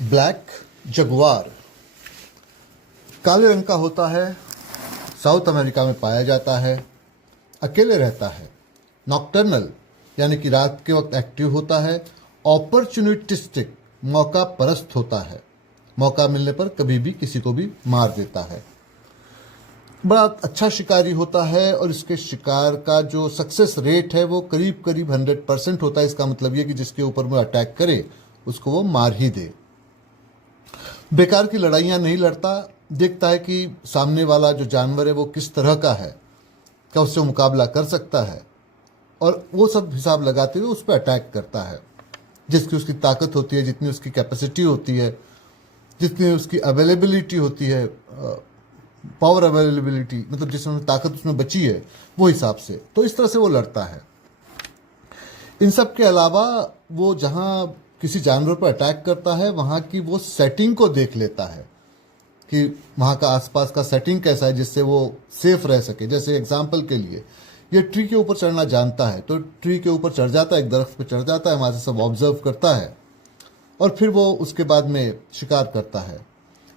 Black Jaguar काले रंग का होता है, साउथ अमेरिका में पाया जाता है, अकेले रहता है, नॉक्टर्नल यानी कि रात के वक्त एक्टिव होता है, ऑपर्चुनिटिस्टिक मौका परस्त होता है, मौका मिलने पर कभी भी किसी को भी मार देता है, बड़ा अच्छा शिकारी होता है और इसके शिकार का जो सक्सेस रेट है वो करीब करीब 100% होता है। इसका मतलब ये कि जिसके ऊपर वो अटैक करे उसको वो मार ही दे। बेकार की लड़ाइयाँ नहीं लड़ता, देखता है कि सामने वाला जो जानवर है वो किस तरह का है, क्या उससे मुकाबला कर सकता है, और वो सब हिसाब लगाते हुए उस पर अटैक करता है। जिसकी उसकी ताकत होती है, जितनी उसकी कैपेसिटी होती है, जितनी उसकी अवेलेबिलिटी होती है, पावर अवेलेबिलिटी मतलब जिसमें ताकत उसमें बची है वो हिसाब से, तो इस तरह से वो लड़ता है। इन सब के अलावा वो जहाँ किसी जानवर पर अटैक करता है वहाँ की वो सेटिंग को देख लेता है कि वहाँ का आसपास का सेटिंग कैसा है जिससे वो सेफ रह सके। जैसे एग्जांपल के लिए ये ट्री के ऊपर चढ़ना जानता है तो ट्री के ऊपर चढ़ जाता है, एक दरख्त पर चढ़ जाता है, वहाँ से सब ऑब्जर्व करता है और फिर वो उसके बाद में शिकार करता है।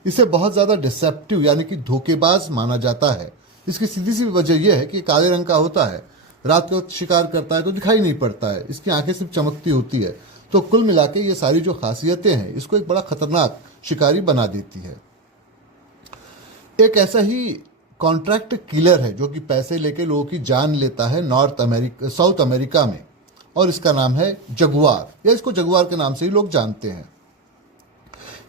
इसे बहुत ज़्यादा डिसेप्टिव यानी कि धोखेबाज माना जाता है। इसकी सीधी सी वजह यह है कि काले रंग का होता है, रात को शिकार करता है तो दिखाई नहीं पड़ता है, इसकी आंखें सिर्फ चमकती होती है। तो कुल मिला के ये सारी जो खासियतें हैं इसको एक बड़ा खतरनाक शिकारी बना देती है। एक ऐसा ही कॉन्ट्रैक्ट किलर है जो कि पैसे लेके लोगों की जान लेता है साउथ अमेरिका में, और इसका नाम है जगुआर, या इसको जगुआर के नाम से ही लोग जानते हैं।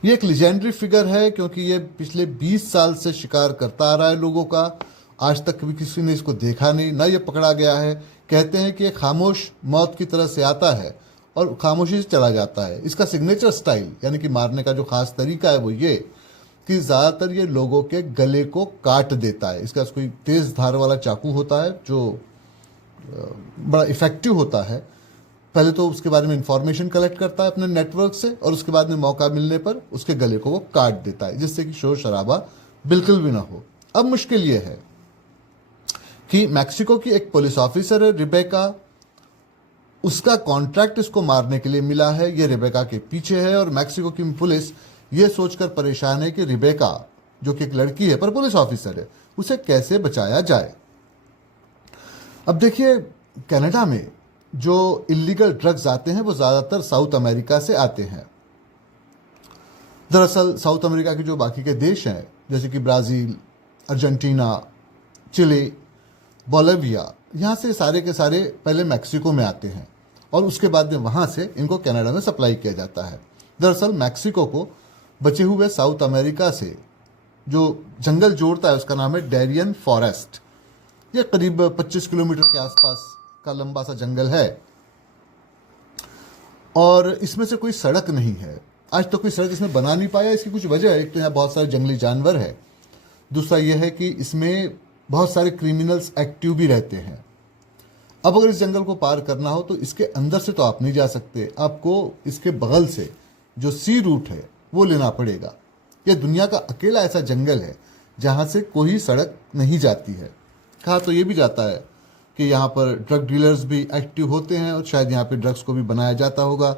ये एक लेजेंडरी फिगर है क्योंकि ये पिछले 20 साल से शिकार करता आ रहा है लोगों का। आज तक कभी किसी ने इसको देखा नहीं, ना ये पकड़ा गया है। कहते हैं कि ये खामोश मौत की तरह से आता है और खामोशी से चला जाता है। इसका सिग्नेचर स्टाइल यानी कि मारने का जो खास तरीका है वो ये कि ज़्यादातर ये लोगों के गले को काट देता है। इसका कोई तेज़ धार वाला चाकू होता है जो बड़ा इफ़ेक्टिव होता है। पहले तो उसके बारे में इंफॉर्मेशन कलेक्ट करता है अपने नेटवर्क से और उसके बाद में मौका मिलने पर उसके गले को वो काट देता है जिससे कि शोर शराबा बिल्कुल भी ना हो। अब मुश्किल ये है कि मैक्सिको की एक पुलिस ऑफिसर है रिबेका, उसका कॉन्ट्रैक्ट इसको मारने के लिए मिला है। ये रिबेका के पीछे है और मैक्सिको की पुलिस ये सोचकर परेशान है कि रिबेका जो कि एक लड़की है पर पुलिस ऑफिसर है, उसे कैसे बचाया जाए। अब देखिए, कनाडा में जो इलीगल ड्रग्स आते हैं वो ज़्यादातर साउथ अमेरिका से आते हैं। दरअसल साउथ अमेरिका के जो बाकी के देश हैं जैसे कि ब्राज़ील, अर्जेंटीना, चिली, बोलिविया, यहाँ से सारे के सारे पहले मैक्सिको में आते हैं और उसके बाद में वहाँ से इनको कनाडा में सप्लाई किया जाता है। दरअसल मैक्सिको को बचे हुए साउथ अमेरिका से जो जंगल जोड़ता है उसका नाम है डेरियन फॉरेस्ट। ये करीब 25 किलोमीटर के आसपास का लंबा सा जंगल है और इसमें से कोई सड़क नहीं है। आज तक कोई सड़क इसमें बना नहीं पाया। इसकी कुछ वजह है, एक तो यहाँ बहुत सारे जंगली जानवर है, दूसरा यह है कि इसमें बहुत सारे क्रिमिनल्स एक्टिव भी रहते हैं। अब अगर इस जंगल को पार करना हो तो इसके अंदर से तो आप नहीं जा सकते, आपको इसके बगल से जो सी रूट है वो लेना पड़ेगा। यह दुनिया का अकेला ऐसा जंगल है जहाँ से कोई सड़क नहीं जाती है। कहा तो ये भी जाता है कि यहाँ पर ड्रग डीलर्स भी एक्टिव होते हैं और शायद यहाँ पे ड्रग्स को भी बनाया जाता होगा।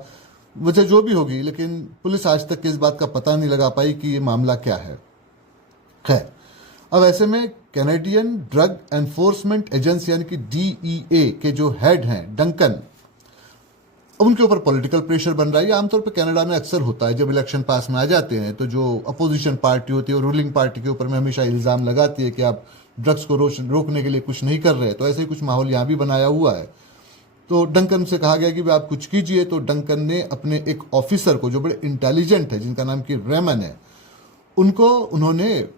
वजह जो भी होगी, लेकिन पुलिस आज तक इस बात का पता नहीं लगा पाई कि ये मामला क्या है। खैर, अब ऐसे में कैनेडियन ड्रग एनफोर्समेंट एजेंसी यानी कि DEA के जो हेड हैं डंकन, उनके ऊपर पॉलिटिकल प्रेशर बन रहा है। ये आमतौर पर कनाडा में अक्सर होता है, जब इलेक्शन पास में आ जाते हैं तो जो अपोजिशन पार्टी होती है और रूलिंग पार्टी के ऊपर में हमेशा इल्ज़ाम लगाती है कि आप ड्रग्स को रोकने के लिए कुछ नहीं कर रहे। तो ऐसे ही कुछ माहौल यहाँ भी बनाया हुआ है। तो डंकन से कहा गया कि आप कुछ कीजिए, तो डंकन ने अपने एक ऑफिसर को जो बड़े इंटेलिजेंट है जिनका नाम कि रेमन है, उन्होंने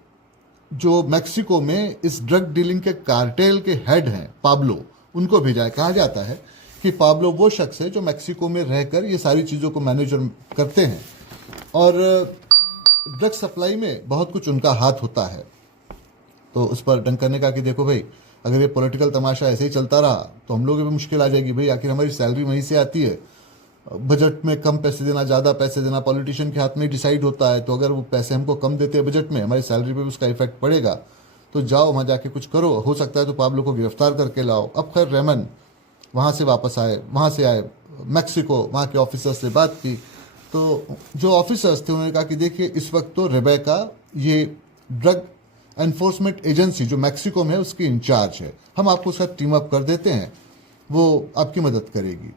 जो मैक्सिको में इस ड्रग डीलिंग के कार्टेल के हेड हैं पाब्लो, उनको भेजा है। कहा जाता है कि पाब्लो वो शख्स है जो मैक्सिको में रहकर ये सारी चीज़ों को मैनेज करते हैं और ड्रग सप्लाई में बहुत कुछ उनका हाथ होता है। तो उस पर डंकन ने कहा कि देखो भाई, अगर ये पॉलिटिकल तमाशा ऐसे ही चलता रहा तो हम लोग भी मुश्किल आ जाएगी भाई, आखिर हमारी सैलरी वहीं से आती है। बजट में कम पैसे देना, ज़्यादा पैसे देना पॉलिटिशियन के हाथ में डिसाइड होता है। तो अगर वो पैसे हमको कम देते हैं बजट में, हमारी सैलरी पे भी उसका इफेक्ट पड़ेगा। तो जाओ वहाँ जाके कुछ करो, हो सकता है तो पाब्लो को गिरफ्तार करके लाओ। अब खैर रेमन वहाँ से वापस आए, वहाँ से आए मैक्सिको, वहाँ के ऑफिसर से बात की तो जो ऑफिसर्स थे उन्होंने कहा कि देखिए इस वक्त तो रेबेका ये ड्रग एनफोर्समेंट एजेंसी जो मैक्सिको में है उसकी इंचार्ज है, हम आपको उसका टीम अप कर देते हैं, वो आपकी मदद करेगी।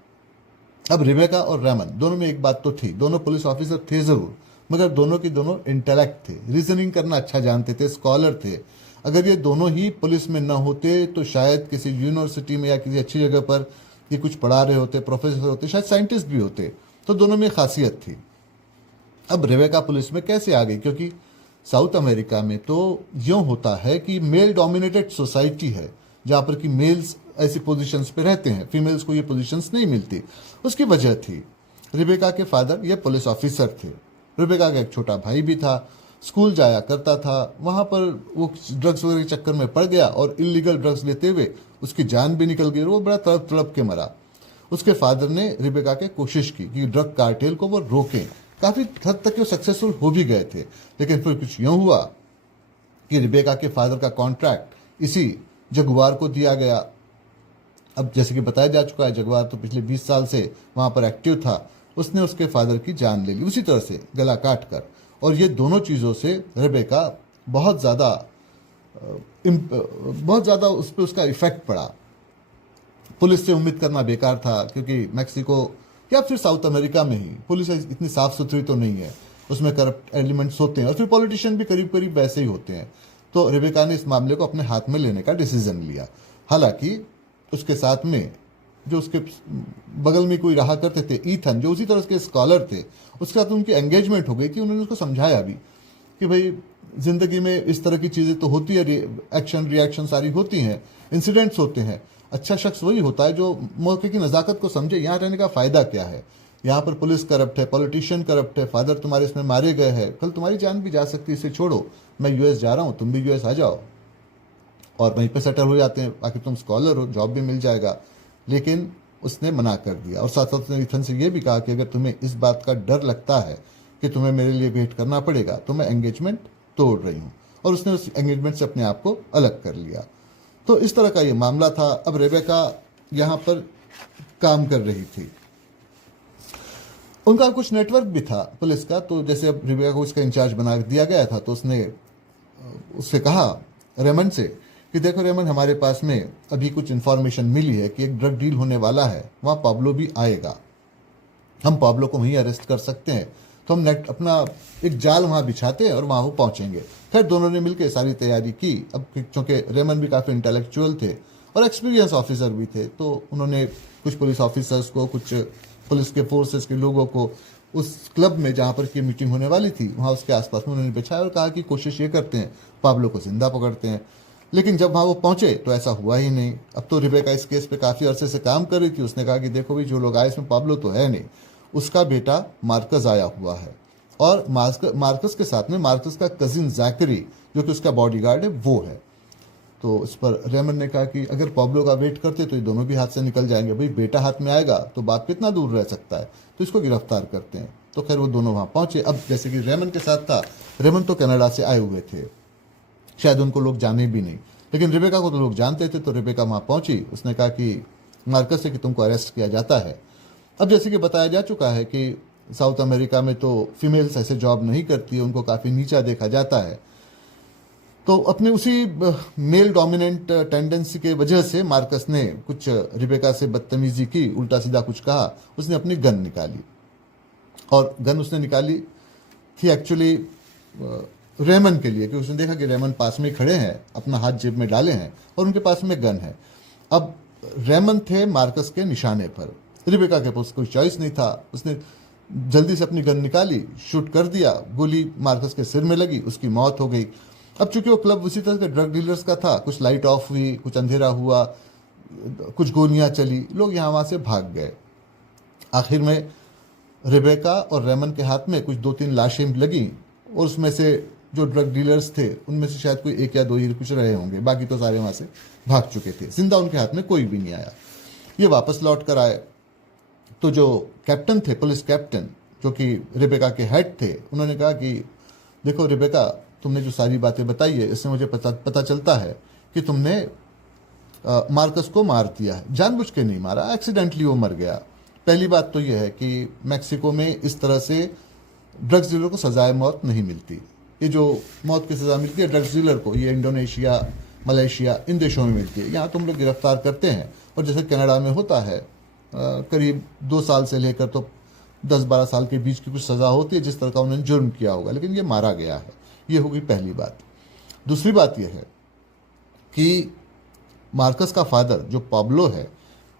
अब रेबेका और रेमन दोनों में एक बात तो थी, दोनों पुलिस ऑफिसर थे ज़रूर, मगर दोनों की दोनों इंटेलेक्ट थे, रीजनिंग करना अच्छा जानते थे, स्कॉलर थे। अगर ये दोनों ही पुलिस में न होते तो शायद किसी यूनिवर्सिटी में या किसी अच्छी जगह पर ये कुछ पढ़ा रहे होते, प्रोफेसर होते, शायद साइंटिस्ट भी होते। तो दोनों में खासियत थी। अब रेबेका पुलिस में कैसे आ गई? क्योंकि साउथ अमेरिका में तो यूँ होता है कि मेल डोमिनेटेड सोसाइटी है, जहाँ पर कि मेल्स ऐसी पोजीशंस पे रहते हैं, फीमेल्स को ये पोजीशंस नहीं मिलती। उसकी वजह थी रेबेका के फादर ये पुलिस ऑफिसर थे, रेबेका का एक छोटा भाई भी था, स्कूल जाया करता था, वहाँ पर वो ड्रग्स वगैरह के चक्कर में पड़ गया और इलीगल ड्रग्स लेते हुए उसकी जान भी निकल गई, वो बड़ा तड़प तड़प के मरा। उसके फादर ने रेबेका के कोशिश की कि ड्रग कार्टेल को वो रोकें, काफ़ी हद तक वो सक्सेसफुल हो भी गए थे, लेकिन फिर कुछ यूँ हुआ कि रेबेका के फादर का कॉन्ट्रैक्ट इसी जगुआर को दिया गया। अब जैसे कि बताया जा चुका है, जगुआर तो पिछले 20 साल से वहाँ पर एक्टिव था, उसने उसके फादर की जान ले ली उसी तरह से गला काट कर। और ये दोनों चीज़ों से रेबेका बहुत ज़्यादा उस पर उसका इफेक्ट पड़ा। पुलिस से उम्मीद करना बेकार था, क्योंकि मैक्सिको या फिर साउथ अमेरिका में ही पुलिस इतनी साफ सुथरी तो नहीं है, उसमें करप्ट एलिमेंट्स होते हैं और फिर पॉलिटिशियन भी करीब करीब वैसे ही होते हैं। तो रेबेका ने इस मामले को अपने हाथ में लेने का डिसीजन लिया। हालांकि उसके साथ में जो उसके बगल में कोई रहा करते थे, ईथन, जो उसी तरह के स्कॉलर थे, उसके साथ उनकी एंगेजमेंट हो गई कि उन्होंने उसको समझाया भी कि भाई ज़िंदगी में इस तरह की चीज़ें तो होती है, एक्शन रिएक्शन सारी होती हैं, इंसिडेंट्स होते हैं। अच्छा शख्स वही होता है जो मौके की नज़ाकत को समझे, यहाँ रहने का फ़ायदा क्या है, यहाँ पर पुलिस करप्ट है, पॉलिटिशियन करप्ट है, फादर तुम्हारे इसमें मारे गए हैं, कल तुम्हारी जान भी जा सकती है, इसे छोड़ो, मैं यूएस जा रहा हूँ, तुम भी यूएस आ जाओ और वहीं पे सेटल हो जाते हैं, बाकी तुम स्कॉलर हो, जॉब भी मिल जाएगा। लेकिन उसने मना कर दिया और साथ साथ उसने इथन से ये भी कहा कि अगर तुम्हें इस बात का डर लगता है कि तुम्हें मेरे लिए वेट करना पड़ेगा तो मैं एंगेजमेंट तोड़ रही हूँ, और उसने उस एंगेजमेंट से अपने आप को अलग कर लिया। तो इस तरह का ये मामला था। अब रेबेका यहाँ पर काम कर रही थी, उनका कुछ नेटवर्क भी था पुलिस का। तो जैसे अब रेबेका को इसका इंचार्ज बना दिया गया था, तो उससे कहा रेमन से कि देखो रेमन, हमारे पास में अभी कुछ इन्फॉर्मेशन मिली है कि एक ड्रग डील होने वाला है, वहाँ पाब्लो भी आएगा, हम पाब्लो को वहीं अरेस्ट कर सकते हैं। तो हम नेट अपना एक जाल वहाँ बिछाते हैं और वहाँ वो पहुँचेंगे। खैर दोनों ने मिलकर सारी तैयारी की। अब चूँकि रेमन भी काफ़ी इंटेलेक्चुअल थे और एक्सपीरियंस ऑफिसर भी थे, तो उन्होंने कुछ पुलिस ऑफिसर्स को, कुछ पुलिस के फोर्सेस के लोगों को उस क्लब में जहाँ पर की मीटिंग होने वाली थी वहाँ उसके आसपास में उन्होंने बिछाया और कहा कि कोशिश ये करते हैं पाब्लो को जिंदा पकड़ते हैं। लेकिन जब वहाँ वो पहुँचे तो ऐसा हुआ ही नहीं। अब तो रेबेका इस केस पे काफ़ी अरसे से काम कर रही थी। उसने कहा कि देखो भाई, जो लोग आए इसमें पाब्लो तो है नहीं, उसका बेटा मार्कस आया हुआ है, और मार्कस के साथ में मार्कस का कजिन जैकरी जो कि उसका बॉडीगार्ड है वो है। तो इस पर रेमन ने कहा कि अगर पाब्लो का वेट करते तो ये दोनों भी हाथ से निकल जाएंगे, भाई बेटा हाथ में आएगा तो बाप कितना दूर रह सकता है, तो इसको गिरफ्तार करते हैं। तो खैर वो दोनों वहाँ पहुँचे। अब जैसे कि रेमन के साथ था, रेमन तो कनाडा से आए हुए थे, शायद उनको लोग जाने भी नहीं, लेकिन रेबेका को तो लोग जानते थे। तो रेबेका वहाँ पहुँची, उसने कहा कि मार्कस से कि तुमको अरेस्ट किया जाता है। अब जैसे कि बताया जा चुका है कि साउथ अमेरिका में तो फीमेल्स ऐसे जॉब नहीं करती, उनको काफ़ी नीचा देखा जाता है। तो अपने उसी मेल डोमिनेंट टेंडेंसी के वजह से मार्कस ने कुछ रेबेका से बदतमीजी की, उल्टा सीधा कुछ कहा। उसने अपनी गन निकाली, और गन उसने निकाली थी एक्चुअली रेमन के लिए, क्योंकि उसने देखा कि रेमन पास में खड़े हैं, अपना हाथ जेब में डाले हैं और उनके पास में गन है। अब रेमन थे मार्कस के निशाने पर, रेबेका के पास कोई चॉइस नहीं था। उसने जल्दी से अपनी गन निकाली, शूट कर दिया, गोली मार्कस के सिर में लगी, उसकी मौत हो गई। अब चूंकि वो क्लब उसी तरह के ड्रग डीलर्स का था, कुछ लाइट ऑफ हुई, कुछ अंधेरा हुआ, कुछ गोलियां चली, लोग यहाँ वहाँ से भाग गए। आखिर में रेबेका और रेमन के हाथ में कुछ 2-3 लाशें लगी, और उसमें से जो ड्रग डीलर्स थे उनमें से शायद कोई 1 या 2 ही कुछ रहे होंगे, बाकी तो सारे वहाँ से भाग चुके थे। जिंदा उनके हाथ में कोई भी नहीं आया। ये वापस लौट कर आए तो जो कैप्टन थे, पुलिस कैप्टन जो कि रेबेका के हेड थे, उन्होंने कहा कि देखो रेबेका, तुमने जो सारी बातें बताई है इससे मुझे पता चलता है कि तुमने मार्कस को मार दिया है, जानबूझ के नहीं मारा, एक्सीडेंटली वो मर गया। पहली बात तो यह है कि मैक्सिको में इस तरह से ड्रग्स डीलर को सजाए मौत नहीं मिलती। ये जो मौत की सज़ा मिलती है ड्रग्स डीलर को, ये इंडोनेशिया, मलेशिया, इन देशों में मिलती है। यहाँ तुम लोग गिरफ्तार करते हैं और जैसे कनाडा में होता है करीब 2 साल से लेकर तो 10-12 साल के बीच की कुछ सज़ा होती है जिस तरह का उन्होंने जुर्म किया होगा, लेकिन ये मारा गया है। ये होगी पहली बात। दूसरी बात यह है कि मार्कस का फादर जो पाब्लो है,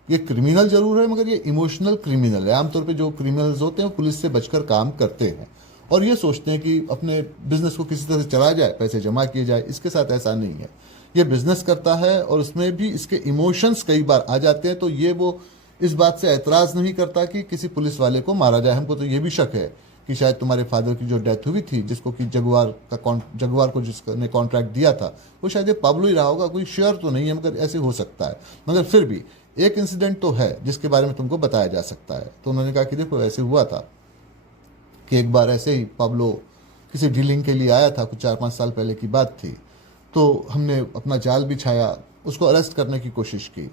ये क्रिमिनल जरूर है मगर ये इमोशनल क्रिमिनल है। आमतौर पे जो क्रिमिनल्स होते हैं वो पुलिस से बचकर काम करते हैं और ये सोचते हैं कि अपने बिजनेस को किसी तरह से चलाया जाए, पैसे जमा किए जाए। इसके साथ ऐसा नहीं है, ये बिजनेस करता है और उसमें भी इसके इमोशंस कई बार आ जाते हैं। तो ये वो इस बात से ऐतराज़ नहीं करता कि किसी पुलिस वाले को मारा जाए। हमको तो ये भी शक है कि शायद तुम्हारे फादर की जो डेथ हुई थी, जिसको कि जगुआर को जिसने कॉन्ट्रैक्ट दिया था, वो शायद ये पाब्लो ही रहा होगा। कोई श्योर तो नहीं है मगर ऐसे हो सकता है। मगर फिर भी एक इंसिडेंट तो है जिसके बारे में तुमको बताया जा सकता है। तो उन्होंने कहा कि देखो ऐसे हुआ था कि एक बार ऐसे ही पाब्लो किसी डीलिंग के लिए आया था, कुछ 4-5 साल पहले की बात थी। तो हमने अपना जाल बिछाया, उसको अरेस्ट करने की कोशिश की।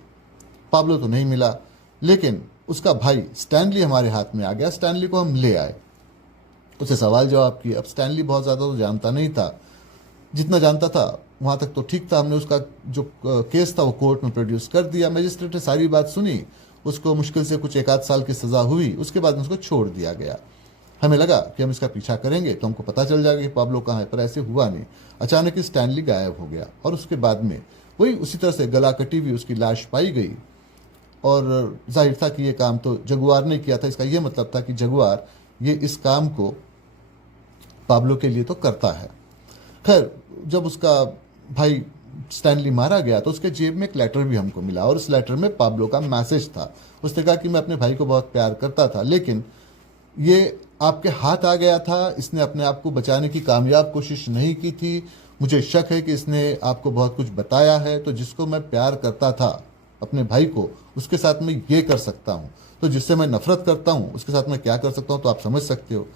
पाब्लो तो नहीं मिला, लेकिन उसका भाई स्टैनली हमारे हाथ में आ गया। स्टैनली को हम ले आए, उसे सवाल जवाब किए। अब स्टैनली बहुत ज़्यादा तो जानता नहीं था, जितना जानता था वहाँ तक तो ठीक था। हमने उसका जो केस था वो कोर्ट में प्रोड्यूस कर दिया। मजिस्ट्रेट ने सारी बात सुनी, उसको मुश्किल से कुछ 1-8 साल की सज़ा हुई। उसके बाद उसको छोड़ दिया गया। हमें लगा कि हम इसका पीछा करेंगे तो हमको पता चल जाएगा कि पाब्लो कहाँ है, पर ऐसे हुआ नहीं। अचानक ही स्टैनली गायब हो गया और उसके बाद में वही उसी तरह से गला कटी हुई उसकी लाश पाई गई। और जाहिर था कि ये काम तो जगुआर ने किया था। इसका ये मतलब था कि जगुआर ये इस काम को पाब्लो के लिए तो करता है। खैर, जब उसका भाई स्टैनली मारा गया तो उसके जेब में एक लेटर भी हमको मिला और उस लेटर में पाब्लो का मैसेज था। उसने कहा कि मैं अपने भाई को बहुत प्यार करता था, लेकिन ये आपके हाथ आ गया था, इसने अपने आप को बचाने की कामयाब कोशिश नहीं की थी। मुझे शक है कि इसने आपको बहुत कुछ बताया है। तो जिसको मैं प्यार करता था अपने भाई को, उसके साथ मैं ये कर सकता हूँ, तो जिससे मैं नफरत करता हूँ उसके साथ मैं क्या कर सकता हूँ, तो आप समझ सकते हो।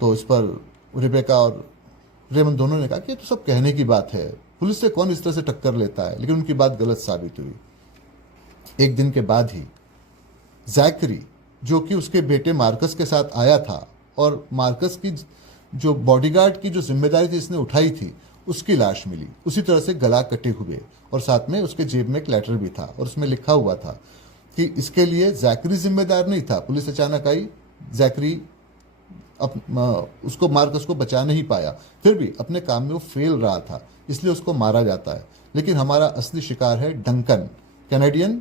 तो इस पर रिबेका और रेमन दोनों ने कहा कि ये तो सब कहने की बात है, पुलिस से कौन इस तरह से टक्कर लेता है। लेकिन उनकी बात गलत साबित हुई। एक दिन के बाद ही जैकरी, जो कि उसके बेटे मार्कस के साथ आया था और मार्कस की जो बॉडीगार्ड की जो जिम्मेदारी थी इसने उठाई थी, उसकी लाश मिली उसी तरह से गला कटे हुए, और साथ में उसके जेब में एक लेटर भी था और उसमें लिखा हुआ था कि इसके लिए जैकरी जिम्मेदार नहीं था। पुलिस अचानक आई, जैकरी उसको मार्कस को बचा नहीं पाया, फिर भी अपने काम में वो फेल रहा था, इसलिए उसको मारा जाता है। लेकिन हमारा असली शिकार है डंकन, कैनेडियन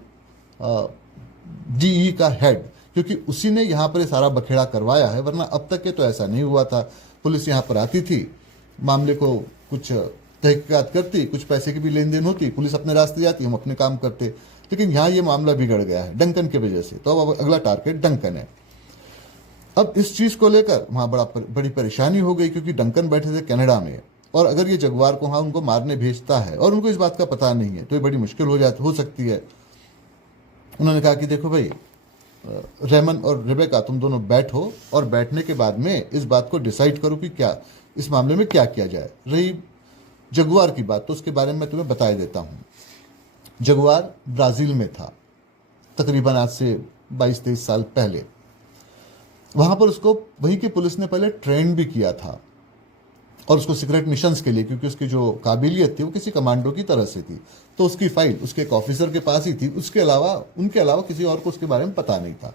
डीई का हेड, क्योंकि उसी ने यहाँ पर ये सारा बखेड़ा करवाया है। वरना अब तक के तो ऐसा नहीं हुआ था। पुलिस यहाँ पर आती थी, मामले को कुछ तहकीकात करती, कुछ पैसे की भी लेन देन होती, पुलिस अपने रास्ते जाती, हम अपने काम करते। लेकिन यहाँ ये मामला बिगड़ गया है डंकन की वजह से। तो अब अगला टारगेट डंकन है। अब इस चीज़ को लेकर वहाँ बड़ी परेशानी हो गई, क्योंकि डंकन बैठे थे कनाडा में, और अगर ये जगुआर को वहाँ उनको मारने भेजता है और उनको इस बात का पता नहीं है तो ये बड़ी मुश्किल हो सकती है। उन्होंने कहा कि देखो भाई, रेमन और रिबेका तुम दोनों बैठो और बैठने के बाद में इस बात को डिसाइड करो कि क्या इस मामले में क्या किया जाए। रही जगुआर की बात, तो उसके बारे में मैं तुम्हें बता देता हूँ। जगुआर ब्राज़ील में था, तकरीबन आज से 22-23 साल पहले। वहाँ पर उसको वहीं की पुलिस ने पहले ट्रेन भी किया था, और उसको सीक्रेट मिशंस के लिए, क्योंकि उसकी जो काबिलियत थी वो किसी कमांडो की तरह से थी, तो उसकी फाइल उसके एक ऑफिसर के पास ही थी। उनके अलावा किसी और को उसके बारे में पता नहीं था।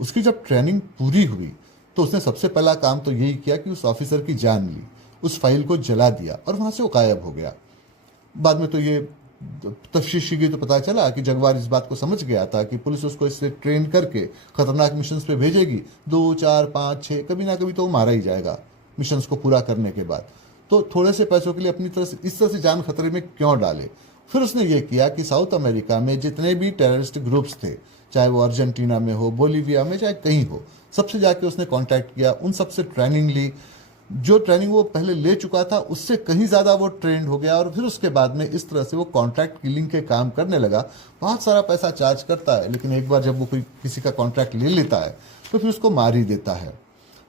उसकी जब ट्रेनिंग पूरी हुई तो उसने सबसे पहला काम तो यही किया कि उस ऑफिसर की जान ली, उस फाइल को जला दिया और वहाँ से वो गायब हो गया। बाद में तो ये तफ्तीश की गई तो पता चला कि जगुआर इस बात को समझ गया था कि पुलिस उसको इससे ट्रेन करके खतरनाक मिशंस पे भेजेगी, 2, 4, 5, 6, कभी ना कभी तो वो मारा ही जाएगा मिशंस को पूरा करने के बाद। तो थोड़े से पैसों के लिए अपनी तरह से इस तरह से जान खतरे में क्यों डाले। फिर उसने ये किया कि साउथ अमेरिका में जितने भी टेररिस्ट ग्रुप्स थे, चाहे वो अर्जेंटीना में हो, बोलीविया में, चाहे कहीं हो, सबसे जाके उसने कांटेक्ट किया, उन सबसे ट्रेनिंग ली। जो ट्रेनिंग वो पहले ले चुका था उससे कहीं ज़्यादा वो ट्रेंड हो गया, और फिर उसके बाद में इस तरह से वो कॉन्ट्रैक्ट किलिंग के काम करने लगा। बहुत सारा पैसा चार्ज करता है, लेकिन एक बार जब वो कोई किसी का कॉन्ट्रैक्ट ले लेता है तो फिर उसको मार ही देता है।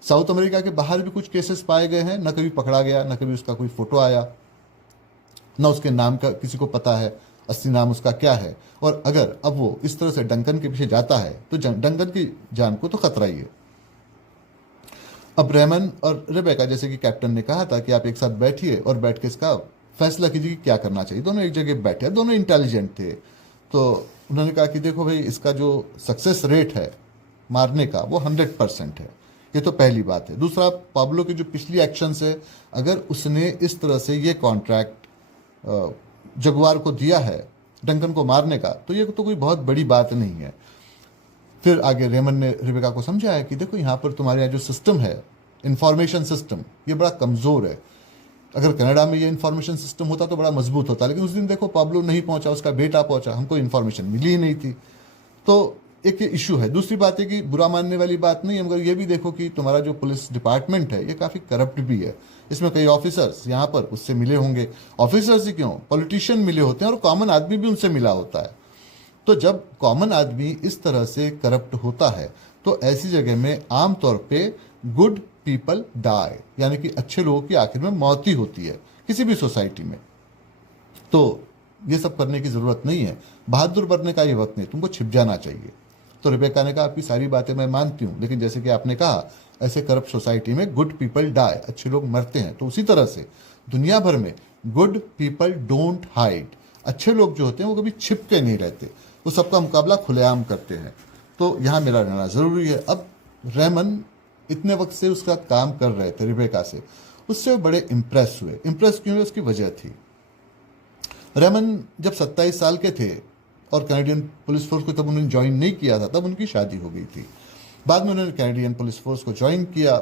साउथ अमेरिका के बाहर भी कुछ केसेस पाए गए हैं, न कभी पकड़ा गया, न कभी उसका कोई फोटो आया, न उसके नाम का किसी को पता है। असली नाम उसका क्या है, और अगर अब वो इस तरह से डंकन के पीछे जाता है तो डंकन की जान को तो खतरा ही है। अब रेमन और रेबेका, जैसे कि कैप्टन ने कहा था कि आप एक साथ बैठिए और बैठ के इसका फैसला कीजिए कि क्या करना चाहिए। दोनों एक जगह बैठे, दोनों इंटेलिजेंट थे। तो उन्होंने कहा कि देखो भाई, इसका जो सक्सेस रेट है मारने का वो 100% है। ये तो पहली बात है। दूसरा, पाब्लो की जो पिछली एक्शंस है, अगर उसने इस तरह से ये कॉन्ट्रैक्ट जगुआर को दिया है डंकन को मारने का, तो ये तो कोई बहुत बड़ी बात नहीं है। फिर आगे रेमन ने रेबेका को समझाया कि देखो, यहाँ पर तुम्हारे यहाँ जो सिस्टम है, इंफॉर्मेशन सिस्टम, ये बड़ा कमज़ोर है। अगर कनाडा में ये इंफॉर्मेशन सिस्टम होता तो बड़ा मजबूत होता, लेकिन उस दिन देखो पाब्लो नहीं पहुंचा, उसका बेटा पहुंचा, हमको इंफॉर्मेशन मिली ही नहीं थी। तो एक ये इशू है। दूसरी बात है कि बुरा मानने वाली बात नहीं है, मगर ये भी देखो कि तुम्हारा जो पुलिस डिपार्टमेंट है ये काफ़ी करप्ट भी है। इसमें कई ऑफिसर्स यहाँ पर उससे मिले होंगे। ऑफिसर्स ही क्यों, पॉलिटिशियन मिले होते हैं और कॉमन आदमी भी उनसे मिला होता है। तो जब कॉमन आदमी इस तरह से करप्ट होता है तो ऐसी जगह में आमतौर पे गुड पीपल डाई, यानी कि अच्छे लोगों की आखिर में मौत ही होती है किसी भी सोसाइटी में। तो ये सब करने की ज़रूरत नहीं है, बहादुर बनने का ये वक्त नहीं, तुमको छिप जाना चाहिए। तो रेबेका ने कहा, आपकी सारी बातें मैं मानती हूँ, लेकिन जैसे कि आपने कहा, ऐसे करप्ट सोसाइटी में गुड पीपल डाई, अच्छे लोग मरते हैं। तो उसी तरह से दुनिया भर में गुड पीपल डोंट हाइड, अच्छे लोग जो होते हैं वो कभी छिप के नहीं रहते, वो सबका मुकाबला खुलेआम करते हैं। तो यहाँ मेरा रहना ज़रूरी है। अब रेमन इतने वक्त से उसका काम कर रहे थे रेबेका से, उससे बड़े इम्प्रेस हुए। इम्प्रेस क्यों हुए, उसकी वजह थी। रेमन जब 27 साल के थे और कैनेडियन पुलिस फोर्स को तब उन्होंने ज्वाइन नहीं किया था, तब उनकी शादी हो गई थी। बाद में उन्होंने कैनेडियन पुलिस फोर्स को ज्वाइन किया।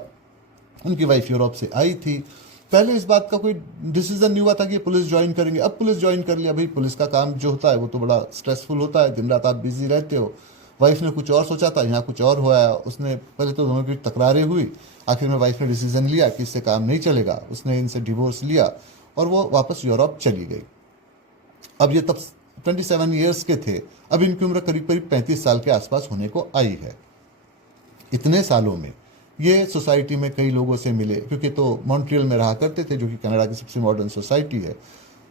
उनकी वाइफ यूरोप से आई थी। पहले इस बात का कोई डिसीजन नहीं हुआ था कि पुलिस ज्वाइन करेंगे। अब पुलिस ज्वाइन कर लिया। भाई, पुलिस का काम जो होता है वो तो बड़ा स्ट्रेसफुल होता है, दिन रात आप बिजी रहते हो। वाइफ ने कुछ और सोचा था, यहाँ कुछ और हुआ। उसने पहले तो दोनों की तकरारें हुई, आखिर में वाइफ ने डिसीजन लिया कि इससे काम नहीं चलेगा। उसने इनसे डिवोर्स लिया और वो वापस यूरोप चली गई। अब ये तब 27 ईयर्स के थे। अब इनकी उम्र करीब करीब 35 साल के आसपास होने को आई है। इतने सालों में ये सोसाइटी में कई लोगों से मिले, क्योंकि तो मॉन्ट्रियल में रहा करते थे, जो कि कनाडा की सबसे मॉडर्न सोसाइटी है।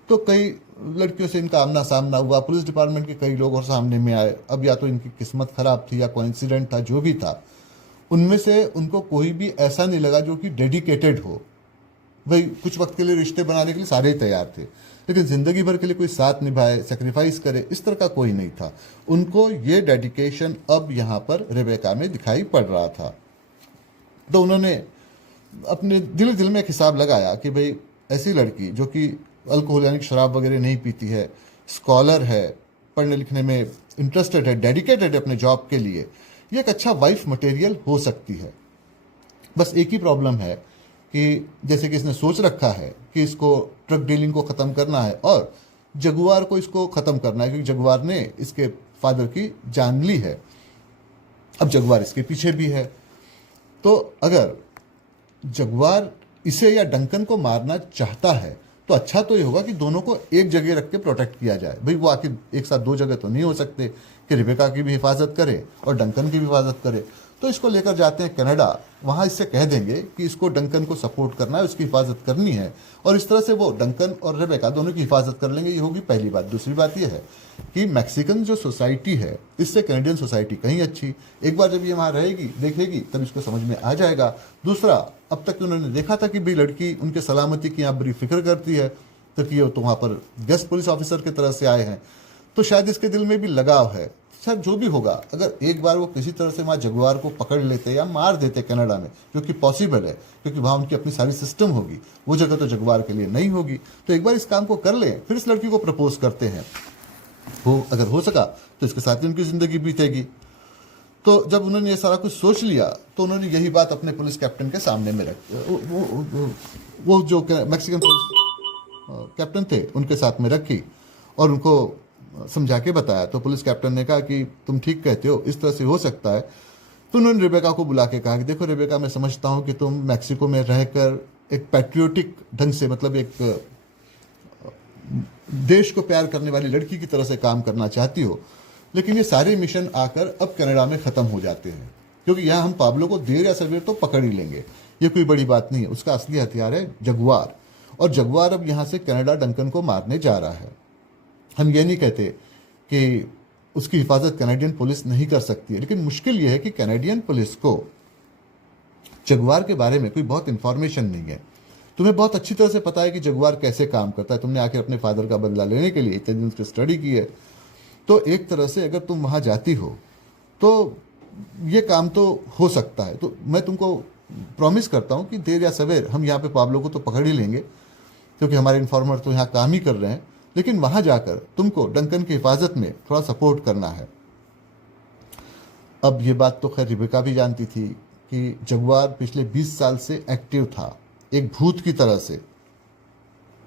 तो कई लड़कियों से इनका आमना सामना हुआ। पुलिस डिपार्टमेंट के कई लोग और सामने में आए। अब या तो इनकी किस्मत खराब थी या कोइंसिडेंट था, जो भी था, उनमें से उनको कोई भी ऐसा नहीं लगा जो कि डेडिकेटेड हो। भाई, कुछ वक्त के लिए रिश्ते बनाने के लिए सारे ही तैयार थे, लेकिन ज़िंदगी भर के लिए कोई साथ निभाए, सेक्रीफाइस करे, इस तरह का कोई नहीं था। उनको ये डेडिकेशन अब यहाँ पर रेबेका में दिखाई पड़ रहा था। तो उन्होंने अपने दिल में एक हिसाब लगाया कि भाई, ऐसी लड़की जो कि अल्कोहल यानी शराब वगैरह नहीं पीती है, स्कॉलर है, पढ़ने लिखने में इंटरेस्टेड है, डेडिकेटेड है अपने जॉब के लिए, ये एक अच्छा वाइफ मटेरियल हो सकती है। बस एक ही प्रॉब्लम है कि जैसे कि इसने सोच रखा है कि इसको ड्रग डीलिंग को ख़त्म करना है और जगुआर को इसको ख़त्म करना है, क्योंकि जगुआर ने इसके फादर की जान ली है। अब जगुआर इसके पीछे भी है। तो अगर जगुआर इसे या डंकन को मारना चाहता है तो अच्छा तो ये होगा कि दोनों को एक जगह रख के प्रोटेक्ट किया जाए। भाई, वो आखिर एक साथ दो जगह तो नहीं हो सकते कि रेबेका की भी हिफाजत करे और डंकन की भी हिफाजत करे। तो इसको लेकर जाते हैं कनाडा। वहाँ इससे कह देंगे कि इसको डंकन को सपोर्ट करना है, उसकी हिफाजत करनी है, और इस तरह से वो डंकन और रेबेका दोनों की हिफाजत कर लेंगे। ये होगी पहली बात। दूसरी बात ये है कि मैक्सिकन जो सोसाइटी है, इससे कैनेडियन सोसाइटी कहीं अच्छी। एक बार जब ये वहाँ रहेगी, देखेगी, तब इसको समझ में आ जाएगा। दूसरा, अब तक उन्होंने देखा था कि भाई लड़की उनके सलामती की यहाँ बड़ी फिक्र करती है, तो कि तो वहाँ पर गेस्ट पुलिस ऑफिसर की तरह से आए हैं, तो शायद इसके दिल में भी लगाव है। सर, जो भी होगा, अगर एक बार वो किसी तरह से वहाँ जगुआर को पकड़ लेते या मार देते कनाडा में, जो कि पॉसिबल है क्योंकि वहाँ उनकी अपनी सारी सिस्टम होगी, वो जगह तो जगुआर के लिए नहीं होगी। तो एक बार इस काम को कर लें, फिर इस लड़की को प्रपोज करते हैं। वो अगर हो सका तो इसके साथ ही उनकी ज़िंदगी बीतेगी। तो जब उन्होंने ये सारा कुछ सोच लिया तो उन्होंने यही बात अपने पुलिस कैप्टन के सामने में रख, वो जो मैक्सिकन पुलिस कैप्टन थे उनके साथ में रखी और उनको समझा के बताया। तो पुलिस कैप्टन ने कहा कि तुम ठीक कहते हो, इस तरह से हो सकता है। तो उन्होंने रेबेका को बुला के कहा कि देखो रेबेका, मैं समझता हूँ कि तुम मैक्सिको में रहकर एक पैट्रियोटिक ढंग से, मतलब एक देश को प्यार करने वाली लड़की की तरह से काम करना चाहती हो, लेकिन ये सारे मिशन आकर अब कनाडा में ख़त्म हो जाते हैं, क्योंकि यहाँ हम पाब्लो को देर या सवेर तो पकड़ ही लेंगे। ये कोई बड़ी बात नहीं है। उसका असली हथियार है जगुआर, और जगुआर अब यहाँ से कनाडा डंकन को मारने जा रहा है। हम ये नहीं कहते कि उसकी हिफाजत कैनेडियन पुलिस नहीं कर सकती है, लेकिन मुश्किल यह है कि कैनेडियन पुलिस को जगुआर के बारे में कोई बहुत इंफॉर्मेशन नहीं है। तुम्हें बहुत अच्छी तरह से पता है कि जगुआर कैसे काम करता है, तुमने आखिर अपने फादर का बदला लेने के लिए इतने दिन उसकी स्टडी की है। तो एक तरह से अगर तुम वहाँ जाती हो तो ये काम तो हो सकता है। तो मैं तुमको प्रॉमिस करता हूँ कि देर या सवेर हम यहाँ पे पाब्लो को तो पकड़ ही लेंगे, क्योंकि हमारे इन्फॉर्मर तो यहाँ काम ही कर रहे हैं। लेकिन वहाँ जाकर तुमको डंकन की हिफाजत में थोड़ा सपोर्ट करना है। अब ये बात तो खैर रिबेका भी जानती थी कि जगुआर पिछले 20 साल से एक्टिव था, एक भूत की तरह से,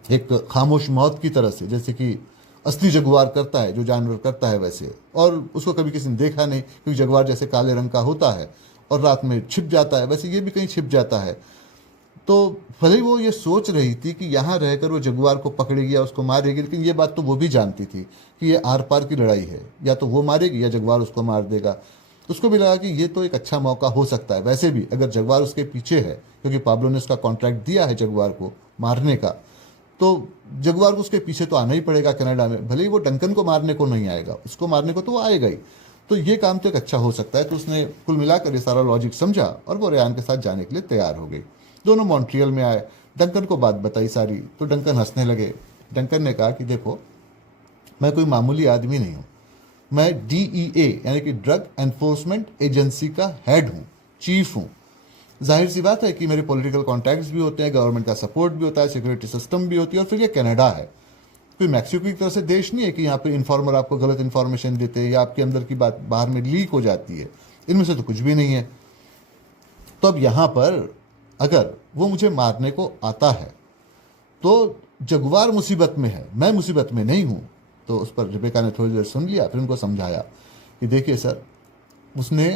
एक खामोश मौत की तरह से, जैसे कि असली जगुआर करता है, जो जानवर करता है वैसे। और उसको कभी किसी ने देखा नहीं, क्योंकि जगुआर जैसे काले रंग का होता है और रात में छिप जाता है, वैसे ये भी कहीं छिप जाता है। तो भले ही वो ये सोच रही थी कि यहाँ रहकर वो जगुआर को पकड़ेगी या उसको मारेगी, लेकिन ये बात तो वो भी जानती थी कि ये आर पार की लड़ाई है, या तो वो मारेगी या जगुआर उसको मार देगा। उसको भी लगा कि ये तो एक अच्छा मौका हो सकता है। वैसे भी अगर जगुआर उसके पीछे है, क्योंकि पाब्लो ने उसका कॉन्ट्रैक्ट दिया है जगुआर को मारने का, तो जगुआर को उसके पीछे तो आना ही पड़ेगा कनाडा में। भले ही वो डंकन को मारने को नहीं आएगा, उसको मारने को तो वो आएगा ही। तो ये काम तो एक अच्छा हो सकता है। तो उसने कुल मिलाकर ये सारा लॉजिक समझा और वो रेयान के साथ जाने के लिए तैयार हो गई। दोनों मॉन्ट्रियल में आए, डंकन को बात बताई सारी, तो डंकन हंसने लगे। डंकन ने कहा कि देखो, मैं कोई मामूली आदमी नहीं हूँ, मैं DEA यानी कि ड्रग एनफोर्समेंट एजेंसी का हेड हूँ, चीफ हूँ। जाहिर सी बात है कि मेरे पॉलिटिकल कॉन्टैक्ट्स भी होते हैं, गवर्नमेंट का सपोर्ट भी होता है, सिक्योरिटी सिस्टम भी होती है। और फिर ये कनाडा है, कोई मैक्सिको की तरह से देश नहीं है कि यहाँ पे इन्फॉर्मर आपको गलत इन्फॉर्मेशन देते हैं या आपके अंदर की बात बाहर में लीक हो जाती है। इनमें से तो कुछ भी नहीं है। तो अब यहाँ पर अगर वो मुझे मारने को आता है तो जगुआर मुसीबत में है, मैं मुसीबत में नहीं हूँ। तो उस पर रिबेका ने थोड़ी देर सुन लिया, फिर उनको समझाया कि देखिए सर, उसने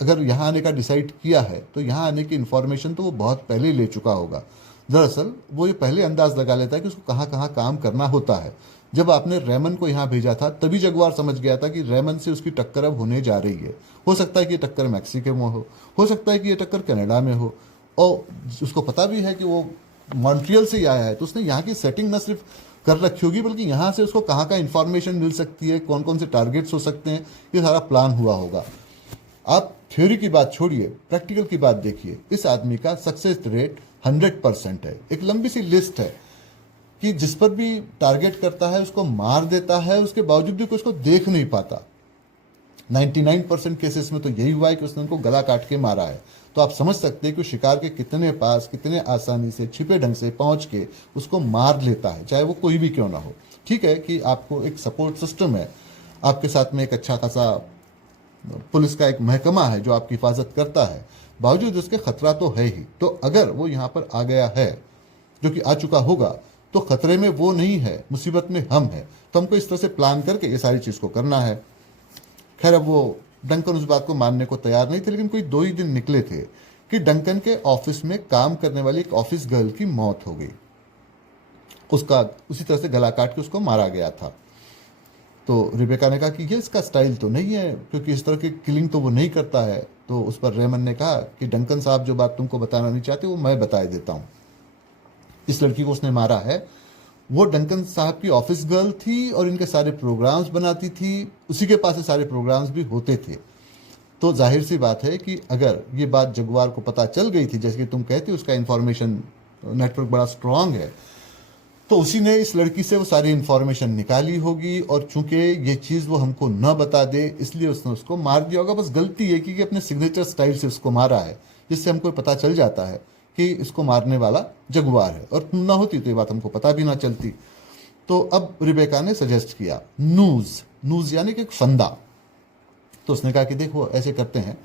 अगर यहाँ आने का डिसाइड किया है तो यहाँ आने की इन्फॉर्मेशन तो वो बहुत पहले ले चुका होगा। दरअसल वो ये पहले अंदाज लगा लेता है कि उसको कहाँ कहाँ काम करना होता है। जब आपने रेमन को यहाँ भेजा था तभी जगुआर समझ गया था कि रेमन से उसकी टक्कर अब होने जा रही है। हो सकता है कि ये टक्कर मैक्सिको में हो सकता है कि ये टक्कर कनाडा में हो। और उसको पता भी है कि वो मॉन्ट्रियल से ही आया है, तो उसने यहाँ की सेटिंग न सिर्फ कर रखी होगी, बल्कि यहाँ से उसको कहाँ का इन्फॉर्मेशन मिल सकती है, कौन कौन से टारगेट्स हो सकते हैं, ये सारा प्लान हुआ होगा। आप थ्योरी की बात छोड़िए, प्रैक्टिकल की बात देखिए। इस आदमी का सक्सेस रेट 100% है। एक लंबी सी लिस्ट है कि जिस पर भी टारगेट करता है उसको मार देता है, उसके बावजूद भी कोई उसको देख नहीं पाता। 99% केसेस में तो यही हुआ है कि उसने उनको गला काट के मारा है। तो आप समझ सकते हैं कि शिकार के कितने पास, कितने आसानी से, छिपे ढंग से पहुंच के उसको मार लेता है, चाहे वो कोई भी क्यों ना हो। ठीक है कि आपको एक सपोर्ट सिस्टम है, आपके साथ में एक अच्छा खासा पुलिस का एक महकमा है जो आपकी हिफाजत करता है, बावजूद उसके खतरा तो है ही। तो अगर वो यहाँ पर आ गया है, जो कि आ चुका होगा, तो खतरे में वो नहीं है, मुसीबत में हम हैं। तो हमको इस तरह से प्लान करके ये सारी चीज़ को करना है। खैर, अब वो डंकन उस बात को मानने को तैयार नहीं थे, लेकिन कोई 2 ही दिन निकले थे कि डंकन के ऑफिस में काम करने वाली एक ऑफिस गर्ल की मौत हो गई। उसका उसी तरह से गला काट के उसको मारा गया था। तो रिबेका ने कहा कि ये इसका स्टाइल तो नहीं है, क्योंकि इस तरह की किलिंग तो वो नहीं करता है। तो उस पर रेमन ने कहा कि डंकन साहब जो बात तुमको बताना नहीं चाहते वो मैं बता देता हूँ। इस लड़की को उसने मारा है, वो डंकन साहब की ऑफिस गर्ल थी और इनके सारे प्रोग्राम्स बनाती थी, उसी के पास से सारे प्रोग्राम्स भी होते थे। तो जाहिर सी बात है कि अगर ये बात जगुआर को पता चल गई थी, जैसे कि तुम कहते हो उसका इन्फॉर्मेशन नेटवर्क बड़ा स्ट्रांग है, तो उसी ने इस लड़की से वो सारी इन्फॉर्मेशन निकाली होगी। और चूंकि ये चीज़ वो हमको न बता दे, इसलिए उसने उसको मार दिया होगा। बस गलती ये कि अपने सिग्नेचर स्टाइल से उसको मारा है, जिससे हमको पता चल जाता है कि इसको मारने वाला जगुआर है। और तुम ना होती तो ये बात हमको पता भी ना चलती। तो अब रिबेका ने सजेस्ट किया नूज यानी कि एक फंदा। तो उसने कहा कि देखो, ऐसे करते हैं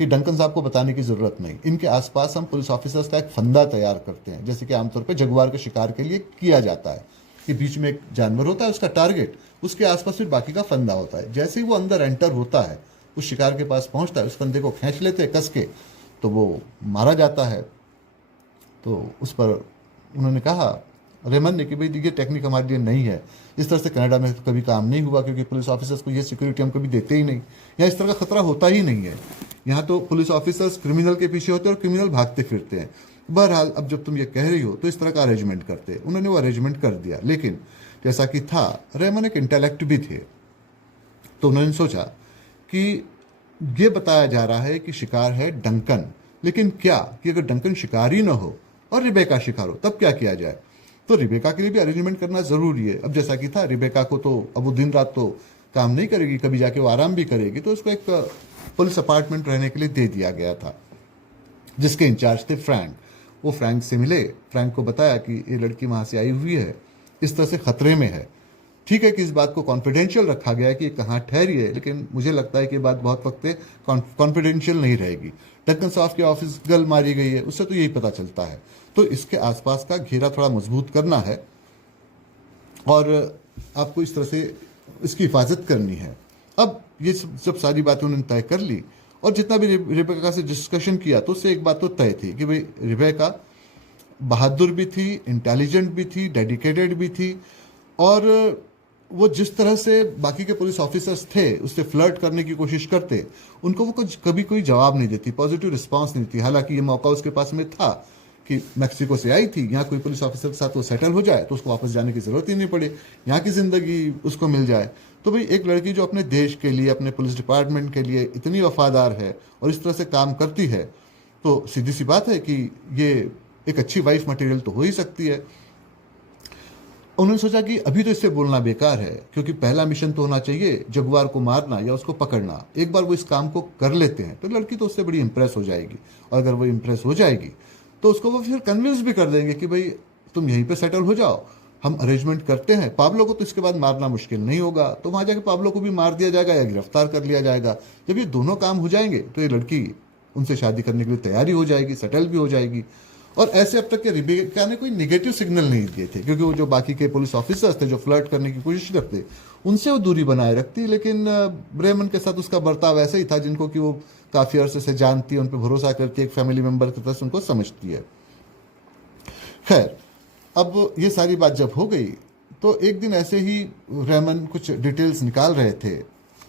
कि डंकन साहब को बताने की ज़रूरत नहीं, इनके आसपास हम पुलिस ऑफिसर्स का एक फंदा तैयार करते हैं, जैसे कि आमतौर पे जगुआर के शिकार के लिए किया जाता है कि बीच में एक जानवर होता है, उसका टारगेट, उसके आसपास फिर बाकी का फंदा होता है। जैसे ही वो अंदर एंटर होता है, उस शिकार के पास पहुंचता है, उस फंदे को खींच लेते हैं कस के, तो वो मारा जाता है। तो उस पर उन्होंने कहा, रेमन ने, कि भाई ये टेक्निक हमारे लिए नहीं है, इस तरह से कनाडा में कभी काम नहीं हुआ, क्योंकि पुलिस ऑफिसर्स को ये सिक्योरिटी हम कभी देते ही नहीं, यहाँ इस तरह का खतरा होता ही नहीं है। यहाँ तो पुलिस ऑफिसर्स क्रिमिनल के पीछे होते हैं और क्रिमिनल भागते फिरते हैं। बहरहाल, अब जब तुम ये कह रही हो तो इस तरह का अरेंजमेंट करते। उन्होंने वो अरेंजमेंट कर दिया। लेकिन जैसा कि था, रेमन एक इंटेलेक्ट भी थे। तो उन्होंने सोचा कि ये बताया जा रहा है कि शिकार है डंकन, लेकिन क्या कि अगर डंकन शिकार ही ना हो और रिबेका शिकार हो, तब क्या किया जाए। तो रिबेका के लिए भी अरेंजमेंट करना जरूरी है। अब जैसा कि था, रिबेका को तो अब वो दिन रात तो काम नहीं करेगी, कभी जाके वो आराम भी करेगी, तो उसको एक पुलिस अपार्टमेंट रहने के लिए दे दिया गया था, जिसके इंचार्ज थे फ्रैंक। वो फ्रैंक से मिले, फ्रैंक को बताया कि ये लड़की वहां से आई हुई है, इस तरह से खतरे में है। ठीक है कि इस बात को कॉन्फिडेंशियल रखा गया है कि ये कहाँ ठहरी है, लेकिन मुझे लगता है कि ये बात बहुत वक्त कॉन्फिडेंशियल नहीं रहेगी। डंकन साहब के ऑफिस गर्ल मारी गई है, उससे तो यही पता चलता है। तो इसके आसपास का घेरा थोड़ा मजबूत करना है और आपको इस तरह से इसकी हिफाजत करनी है। अब ये सब सारी बातें उन्होंने तय कर ली, और जितना भी रिबेका से डिस्कशन किया तो उससे एक बात तो तय थी कि भाई रिबेका बहादुर भी थी, इंटेलिजेंट भी थी, डेडिकेटेड भी थी, और वो जिस तरह से बाकी के पुलिस ऑफिसर्स थे उससे फ्लर्ट करने की कोशिश करते, उनको वो कुछ कभी कोई जवाब नहीं देती, पॉजिटिव रिस्पांस नहीं देती। हालांकि ये मौका उसके पास में था कि मैक्सिको से आई थी, यहाँ कोई पुलिस ऑफिसर के साथ वो सेटल हो जाए तो उसको वापस जाने की जरूरत ही नहीं पड़े, यहाँ की जिंदगी उसको मिल जाए। तो भाई एक लड़की जो अपने देश के लिए, अपने पुलिस डिपार्टमेंट के लिए इतनी वफादार है और इस तरह से काम करती है, तो सीधी सी बात है कि ये एक अच्छी वाइफ मटेरियल तो हो ही सकती है। उन्होंने सोचा कि अभी तो इससे बोलना बेकार है, क्योंकि पहला मिशन तो होना चाहिए जगुआर को मारना या उसको पकड़ना। एक बार वो इस काम को कर लेते हैं तो लड़की तो उससे बड़ी इंप्रेस हो जाएगी, और अगर वो इंप्रेस हो जाएगी तो उसको वो फिर कन्विंस भी कर देंगे कि भाई तुम यहीं पे सेटल हो जाओ, हम अरेंजमेंट करते हैं। पाब्लो को तो इसके बाद मारना मुश्किल नहीं होगा, तो वहां जाके पाब्लो को भी मार दिया जाएगा या गिरफ्तार कर लिया जाएगा। जब ये दोनों काम हो जाएंगे तो ये लड़की उनसे शादी करने के लिए तैयारी हो जाएगी, सेटल भी हो जाएगी। और ऐसे अब तक के रिबेका ने कोई निगेटिव सिग्नल नहीं दिए थे, क्योंकि वो जो बाकी के पुलिस ऑफिसर्स थे जो फ्लर्ट करने की कोशिश करते, उनसे वो दूरी बनाए रखती। लेकिन ब्रेमन के साथ उसका बर्ताव ऐसा ही था जिनको कि वो काफी अरसे से जानती है, उन पर भरोसा करती है, एक फैमिली मेंबर की तरह से उनको समझती है। खैर, अब ये सारी बात जब हो गई तो एक दिन ऐसे ही रेमन कुछ डिटेल्स निकाल रहे थे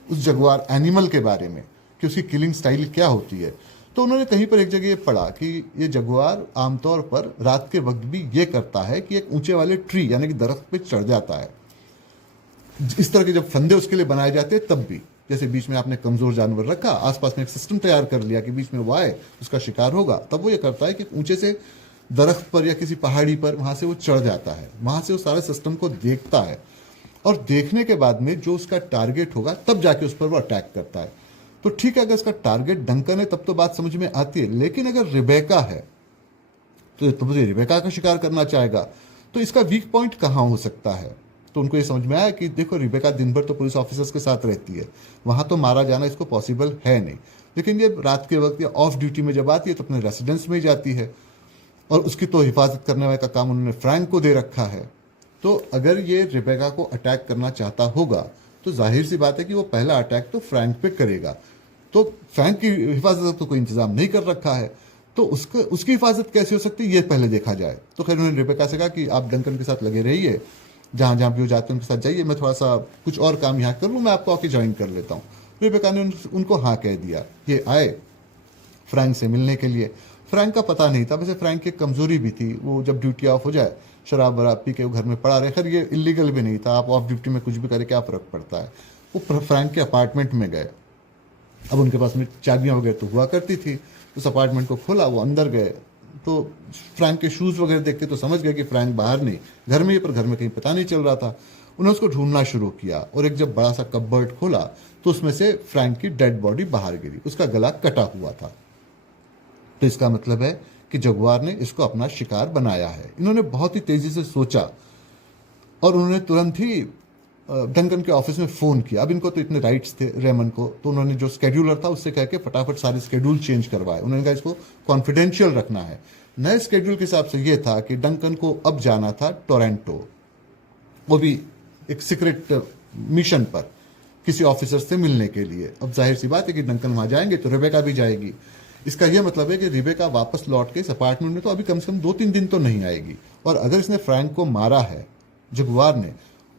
उस जगुआर एनिमल के बारे में कि उसकी किलिंग स्टाइल क्या होती है। तो उन्होंने कहीं पर एक जगह ये पढ़ा कि ये जगुआर आमतौर पर रात के वक्त भी ये करता है कि एक ऊंचे वाले ट्री यानी कि दरख्त पे चढ़ जाता है। इस तरह के जब फंदे उसके लिए बनाए जाते हैं तब भी, जैसे बीच में आपने कमजोर जानवर रखा, आसपास में एक सिस्टम तैयार कर लिया कि बीच में वो आए उसका शिकार होगा, तब वो ये करता है कि ऊंचे से दरख्त पर या किसी पहाड़ी पर वहां से वो चढ़ जाता है, वहां से वो सारे सिस्टम को देखता है, और देखने के बाद में जो उसका टारगेट होगा तब जाके उस पर वो अटैक करता है। तो ठीक है, अगर इसका टारगेट डंकन है तब तो बात समझ में आती है, लेकिन अगर रिबेका है तो मुझे रिबेका का शिकार करना चाहेगा, तो इसका वीक पॉइंट कहाँ हो सकता है। तो उनको ये समझ में आया कि देखो रिबेका दिन भर तो पुलिस ऑफिसर्स के साथ रहती है, वहां तो मारा जाना इसको पॉसिबल है नहीं, लेकिन ये रात के वक्त या ऑफ ड्यूटी में जब आती है तो अपने रेसिडेंस में ही जाती है, और उसकी तो हिफाजत करने वाले का काम उन्होंने फ्रैंक को दे रखा है। तो अगर ये रिबेका को अटैक करना चाहता होगा तो जाहिर सी बात है कि वो पहला अटैक तो फ्रैंक पे करेगा। तो फ्रैंक की हिफाजत का तो कोई इंतजाम नहीं कर रखा है, तो उसकी हिफाजत कैसे हो सकती है ये पहले देखा जाए। तो खैर उन्होंने रिबेका से कहा कि आप डंकन के साथ लगे रहिए, जहाँ जहाँ भी वो जाते हैं उनके साथ जाइए, मैं थोड़ा सा कुछ और काम यहाँ कर लूँ, मैं आपको आके ज्वाइन कर लेता हूँ। रिबेका ने उनको हाँ कह दिया। ये आए फ्रैंक से मिलने के लिए। फ्रैंक का पता नहीं था, वैसे फ्रैंक की कमजोरी भी थी, वो जब ड्यूटी ऑफ हो जाए शराब वराब पी के वो घर में पड़ा रहे। खैर ये इलीगल भी नहीं था, आप ऑफ ड्यूटी में कुछ भी करें क्या फर्क पड़ता है। वो फ्रैंक के अपार्टमेंट में गए। अब उनके पास में चाबियां वगैरह तो हुआ करती थी, उस अपार्टमेंट को खोला, वो अंदर गए तो फ्रैंक के शूज वगैरह देख के तो समझ गए कि फ्रैंक बाहर नहीं, घर में ही, पर घर में कहीं पता नहीं चल रहा था। उन्होंने उसको ढूंढना शुरू किया, और एक जब बड़ा सा कपबोर्ड खोला तो उसमें से फ्रैंक की डेड बॉडी बाहर गिरी, उसका गला कटा हुआ था। तो इसका मतलब है कि जगुआर ने इसको अपना शिकार बनाया है। इन्होंने बहुत ही तेजी से सोचा और उन्होंने तुरंत ही डंकन के ऑफिस में फ़ोन किया। अब इनको तो इतने राइट्स थे रेमन को, तो उन्होंने जो स्केड्यूलर था उससे कह के फटाफट सारे स्केड्यूल चेंज करवाए। उन्होंने कहा इसको कॉन्फिडेंशियल रखना है। नए स्केड्यूल के हिसाब से ये था कि डंकन को अब जाना था टोरंटो, वो भी एक सीक्रेट मिशन पर किसी ऑफिसर से मिलने के लिए। अब जाहिर सी बात है कि डंकन वहां जाएंगे तो रिबेका भी जाएगी। इसका यह मतलब है कि रिबेका वापस लौट के इस अपार्टमेंट में तो अभी कम से कम 2-3 दिन तो नहीं आएगी। और अगर इसने फ्रैंक को मारा है जगुआर ने,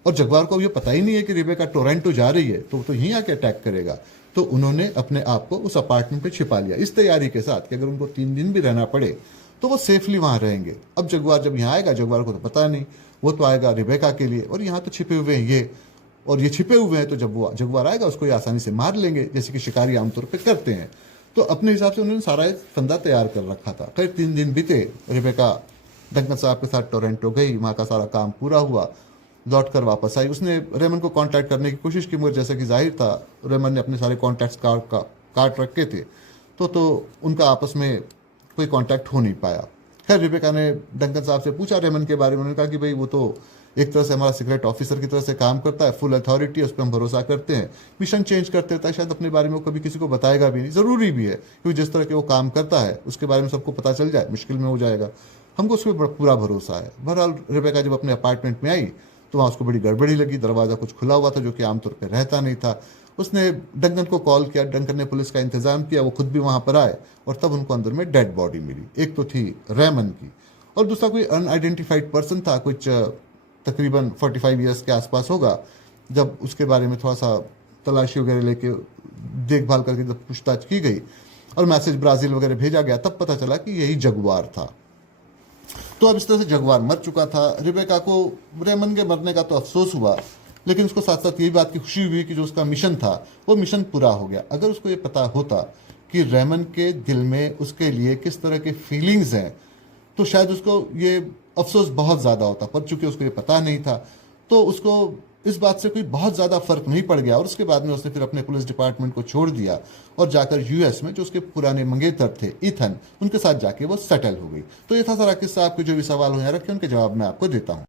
और जगुआर को ये पता ही नहीं है कि रिबेका टोरंटो जा रही है, तो यहीं आके अटैक करेगा। तो उन्होंने अपने आप को उस अपार्टमेंट पे छिपा लिया, इस तैयारी के साथ कि अगर उनको 3 दिन भी रहना पड़े तो वो सेफली वहाँ रहेंगे। अब जगुआर जब यहाँ आएगा, जगुआर को तो पता नहीं, वो तो आएगा रिबेका के लिए, और यहाँ तो छिपे हुए हैं ये, और ये छिपे हुए हैं, तो जब वो जगुआर आएगा उसको ये आसानी से मार लेंगे, जैसे कि शिकारी आमतौर पर करते हैं। तो अपने हिसाब से उन्होंने सारा एक फंदा तैयार कर रखा था। खैर 3 दिन बीते, रिबेका डंकन साहब के साथ टोरंटो गई, वहाँ का सारा काम पूरा हुआ, लौट कर वापस आई। उसने रेमन को कांटेक्ट करने की कोशिश की, मगर जैसा कि जाहिर था रेमन ने अपने सारे कॉन्टैक्ट्स काट रखे थे, तो उनका आपस में कोई कांटेक्ट हो नहीं पाया। खैर रिबेका ने डंकन साहब से पूछा रेमन के बारे में। उन्होंने कहा कि भाई वो तो एक तरह से हमारा सीक्रेट ऑफिसर की तरह से काम करता है, फुल अथॉरिटी, उस पर हम भरोसा करते हैं, मिशन चेंज करते रहता है, शायद अपने बारे में वो कभी किसी को बताएगा भी नहीं, ज़रूरी भी है, क्योंकि जिस तरह के वो काम करता है उसके बारे में सबको पता चल जाए मुश्किल में हो जाएगा। हमको उस पर पूरा भरोसा है। बहरहाल रिबेका जब अपने अपार्टमेंट में आई तो वहाँ उसको बड़ी गड़बड़ी लगी, दरवाज़ा कुछ खुला हुआ था जो कि आमतौर पर रहता नहीं था। उसने डंकन को कॉल किया, डंकन ने पुलिस का इंतज़ाम किया, वो खुद भी वहाँ पर आए, और तब उनको अंदर में डेड बॉडी मिली। एक तो थी रेमन की, और दूसरा कोई अनआइडेंटिफाइड पर्सन था, कुछ तकरीबन 45 ईयर्स के आसपास होगा। जब उसके बारे में थोड़ा सा तलाशी वगैरह लेके देखभाल करके जब पूछताछ की गई और मैसेज ब्राज़ील वगैरह भेजा गया, तब पता चला कि यही जगुआर था। तो अब इस तरह से जगुआर मर चुका था। रिबेका को रेमन के मरने का तो अफसोस हुआ, लेकिन उसको साथ साथ यही बात की खुशी हुई कि जो उसका मिशन था वो मिशन पूरा हो गया। अगर उसको ये पता होता कि रेमन के दिल में उसके लिए किस तरह के फीलिंग्स हैं, तो शायद उसको ये अफसोस बहुत ज़्यादा होता, पर चूंकि उसको ये पता नहीं था तो उसको इस बात से कोई बहुत ज़्यादा फर्क नहीं पड़ गया। और उसके बाद में उसने फिर अपने पुलिस डिपार्टमेंट को छोड़ दिया और जाकर यूएस में जो उसके पुराने मंगेतर थे ईथन, उनके साथ जाके वो सेटल हो गई। तो ये था सारा किस्सा। आपके जो भी सवाल हो यहाँ रखे उनके जवाब मैं आपको देता हूँ।